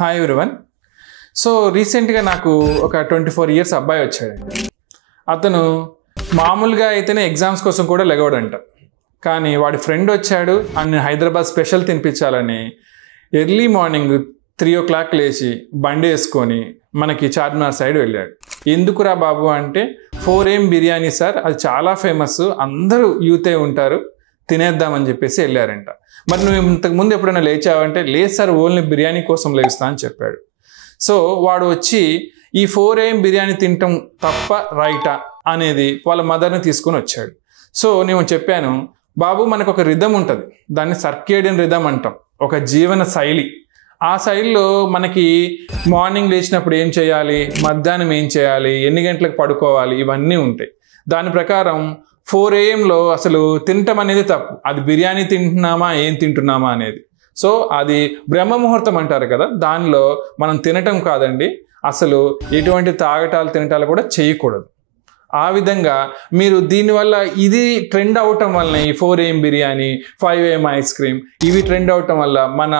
Hi everyone. So రీసెంట్గా నాకు ఒక 24 ఇయర్స్ అబ్బాయి వచ్చాడండి. అతను మామూలుగా అయితేనే ఎగ్జామ్స్ కోసం కూడా లెగవడంట. కానీ వాడి ఫ్రెండ్ వచ్చాడు అని హైదరాబాద్ స్పెషల్ తినిపించాలని ఎర్లీ మార్నింగ్ 3 o'clock లేచి బండి వేసుకొని మనకి చార్మినార్ సైడ్ వెళ్ళాడు. ఎందుకురా బాబు అంటే 4 AM బిర్యానీ సార్, అది చాలా ఫేమస్, అందరూ యూతే ఉంటారు, తినేద్దామని చెప్పేసి వెళ్ళారంట. మరి నువ్వు ఇంతకుముందు ఎప్పుడైనా లేచావంటే లేదు సార్, ఓన్లీ బిర్యానీ కోసం లేస్తా అని చెప్పాడు. సో వాడు వచ్చి ఈ 4 AM బిర్యానీ తినటం తప్ప రైటా అనేది వాళ్ళ మదర్ని తీసుకొని వచ్చాడు. సో నేను చెప్పాను, బాబు మనకు ఒక రిథం ఉంటుంది, దాన్ని సర్కేడియన్ రిథం అంటాం, ఒక జీవన శైలి. ఆ శైలిలో మనకి మార్నింగ్ లేచినప్పుడు ఏం చేయాలి, మధ్యాహ్నం ఏం చేయాలి, ఎన్ని గంటలకు పడుకోవాలి, ఇవన్నీ ఉంటాయి. దాని ప్రకారం 4 AMలో అసలు తినటం అనేది తప్పు. అది బిర్యానీ తింటున్నామా ఏం తింటున్నామా అనేది. సో అది బ్రహ్మ ముహూర్తం అంటారు కదా, దానిలో మనం తినటం కాదండి, అసలు ఎటువంటి తాగటాలు తినటాలు కూడా చేయకూడదు. ఆ విధంగా మీరు దీనివల్ల ఇది ట్రెండ్ అవటం వల్ల ఈ 4 AM biryani, 5 AM ice cream ఇవి ట్రెండ్ అవటం వల్ల మన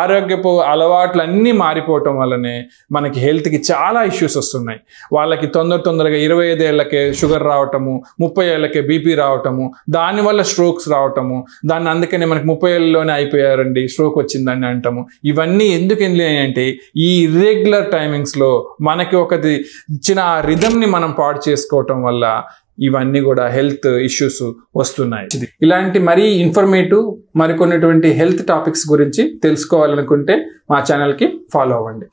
ఆరోగ్యపు అలవాట్లు అన్నీ మారిపోవటం వల్లనే మనకి హెల్త్కి చాలా ఇష్యూస్ వస్తున్నాయి. వాళ్ళకి తొందరగా 25 ఏళ్ళకే షుగర్ రావటము, 30 ఏళ్ళకే బీపీ రావటము, దానివల్ల స్ట్రోక్స్ రావటము, దాన్ని అందుకనే మనకి 30 ఏళ్ళలోనే అయిపోయారండి, స్ట్రోక్ వచ్చిందని అంటాము. ఇవన్నీ ఎందుకు అంటే ఈ ఇర్రెగ్యులర్ టైమింగ్స్లో మనకి ఒకటి ఇచ్చిన ఆ రిథమ్ని మనం పాడు చేసుకోవటం వల్ల ఇవన్నీ కూడా హెల్త్ ఇష్యూస్ వస్తున్నాయి. ఇలాంటి మరీ ఇన్ఫర్మేటివ్ మరికొన్నటువంటి హెల్త్ టాపిక్స్ గురించి తెలుసుకోవాలనుకుంటే మా ఛానల్కి ఫాలో అవ్వండి.